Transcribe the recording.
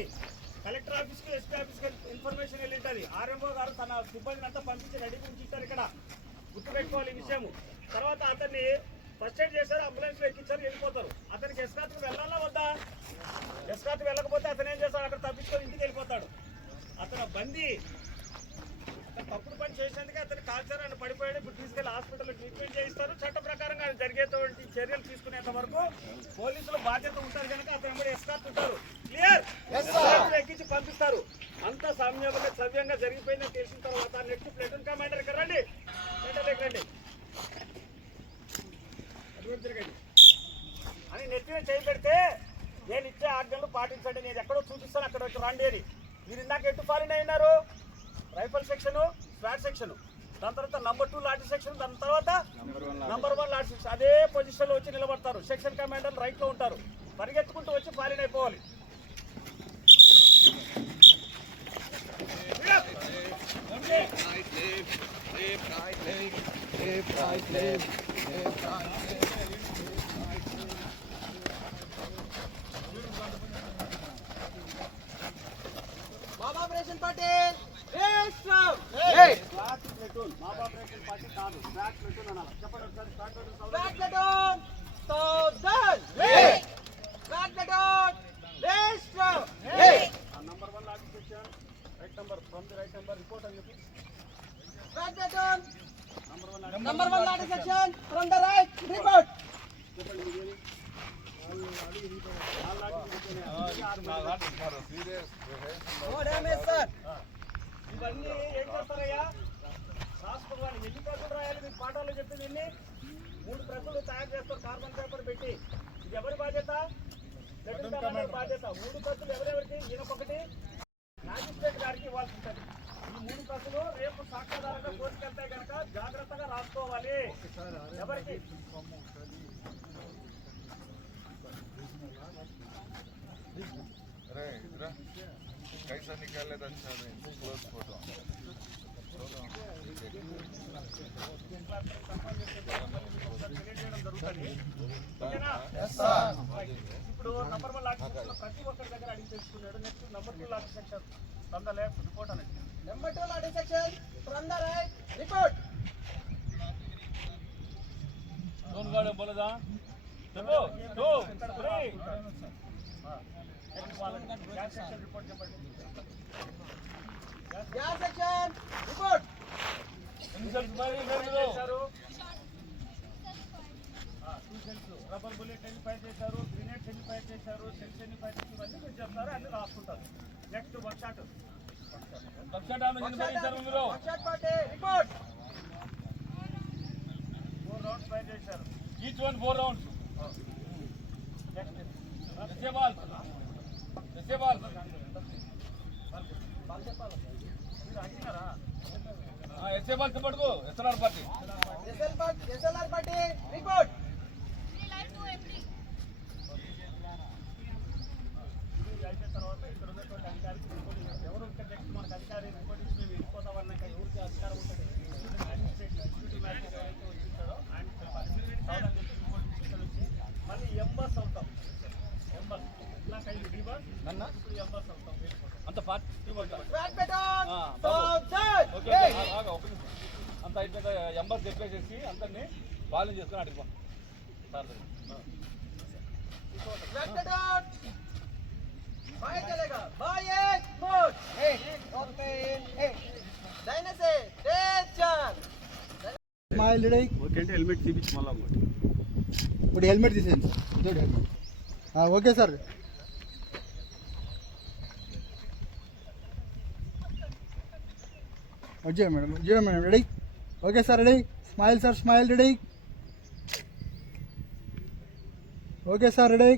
ఉంటుంది. కలెక్టర్ ఆఫీస్కి ఎస్పీ ఆఫీస్కి ఇన్ఫర్మేషన్ వెళ్ళి ఉంటుంది. ఆర్ఎంఓ గారు తన సిబ్బందిని అంతా పంపించి రెడీ ఉంచుతారు. ఇక్కడ గుర్తుపెట్టుకోవాలి ఈ విషయము. తర్వాత అతన్ని ఫస్ట్ ఎయిడ్ చేశారు, అంబులెన్స్లో ఎక్కించారు, వెళ్ళిపోతారు. అతనికి ఎస్కార్ట్కి వెళ్ళాలా వద్దా? ఎస్కార్ట్కి వెళ్ళకపోతే అతను ఏం చేస్తాడు, అక్కడ తప్పించుకొని ఇంటికి వెళ్ళిపోతాడు. అతను బందీ తప్పుడు పని చేసేందుకే అతను కాల్చారు, ఆయన పడిపోయాడు. ఇప్పుడు తీసుకెళ్లి హాస్పిటల్లో ట్రీట్మెంట్ చేయిస్తారు. చట్ట ప్రకారంగా ఆయన జరిగేటువంటి చర్యలు తీసుకునేంత వరకు పోలీసుల బాధ్యత ఉంటారు కనుక అతను కూడా ఎస్కార్ట్ ఉంటారు. క్లియర్? ఎక్కించి పంపిస్తారు. అంత సమయంగా సవ్యంగా జరిగిపోయిందని తెలిసిన తర్వాత నెక్స్ట్ ప్లేటూన్ కమాండర్ ఇక్కడ రండి, రండి అని నెత్తిన చేయి పెడితే నేను ఇచ్చే ఆజ్ఞలు పాటించండి, నేను ఎక్కడో చూపిస్తాను అక్కడ వచ్చి రండి అని. మీరు ఇందాక ఎటు ఫారిన్ అయినారు? రైఫల్ సెక్షన్, స్వాట్ సెక్షన్, దాని తర్వాత నంబర్ 2 లాఠీ సెక్షన్, దాని తర్వాత నంబర్ 1 లాఠీ సెక్షన్. అదే పొజిషన్లో వచ్చి నిలబడతారు. సెక్షన్ కమాండర్ రైట్లో ఉంటారు. పరిగెత్తుకుంటూ వచ్చి ఫారిన్ అయిపోవాలి. ఆపరేషన్ పటేల్ ఆపరేషన్ పార్టీ కాదు, స్వాట్ ప్లేటూన్ అనాలి. చెప్పండి ఒకసారి. Swat platoon number 1 lathi section, right number, from the right number, report అని చెప్పి number 1 lathi section from the right report. చెప్పండి. ఇవన్నీ ఏం చేస్తారయ్యా? రాసుకుని వాళ్ళు ఎన్ని ప్రతులు రాయాలి? మీకు పాఠాలు చెప్పింది ఎన్ని? 3 ప్రతులు తయారు చేస్తారు కార్బన్ పేపర్ పెట్టి. ఇది ఎవరి బాధ్యత? బాధ్యత. 3 ప్రతులు ఎవరెవరికి? ఈయనకొకటి, మ్యాజిస్ట్రేట్ గారికి ఇవ్వాల్సి ఉంటుంది. ఈ 3 ప్రతులు రేపు సాక్ష్యాధారంగా కోర్టుకు వెళ్తాయి కనుక జాగ్రత్తగా రాసుకోవాలి. ఎవరికి? कैसा निकाले तो अच्छा है क्लोज फोटो ఇప్పుడు నంబర్ 1 లాఠీ సెక్షన్ ప్రతి ఒక్కరి దగ్గర అడిగి తెలుసుకున్నాడు. Next number 2 lathi section from the left report అనేది. Number 2 lathi section from the right report. డోంట్ గాడ్ బోలదా చెప్పు 2 3 గ్యాస్ సెక్షన్ రిపోర్ట్ చెప్పండి. Gas section report. Rubber bullet ఎన్ని ఫైర్ చేశారు, గ్రెనేడ్స్ ఎన్ని ఫైర్ చేశారు, సెల్స్ ఎన్ని ఫైర్ చేశారు, ఇవన్నీ మీరు చెప్తారు, అన్ని రాసుకుంటారు. నెక్స్ట్ వర్క్షాట్ పార్టీ రిపోర్ట్. 4 రౌండ్స్ ఫైర్ చేశారు. Each one 4 rounds. నెక్స్ట్ మీరు అడిగినారా? ఎస్ఏ బాల్ పట్టుకో. SLR party SLR party report. ఇది అయిన తర్వాత ఇక్కడ ఉన్నటువంటి అధికారికి రిపోర్ట్ ఇవ్వండి. ఎవరు ఇక్కడ నెక్స్ట్ మనకు అధికారి రిపోర్ట్ ఇచ్చి మేము వెళ్ళిపోతామన్నాక ఎవరికి అధికారం ఉంటుంది? ఎగ్జిక్యూటివ్ మ్యాజిస్ట్రేట్ ఎవరైతే వచ్చింటారో ఆయన చెప్పాలి. రిపోర్ట్ వచ్చి మళ్ళీ ఎంబర్స్ అవుతాం. ఎంబర్స్ ఇలా కైలు డిబర్ ఇప్పుడు ఎంబర్స్ అవుతాం. అంత పార్టీ అంత అయిపోయింది. ఎంబర్ చెప్పేసేసి అందరినీ బాల్యం చేసుకుని అడిగిపో సార్. ఓకే అంటే హెల్మెట్ తీపించి మళ్ళీ ఇప్పుడు హెల్మెట్ తీసేయండి సార్. Okay sir. వచ్చే madam ready? Okay sir ready. Smile sir, smile ready. Okay sir ready.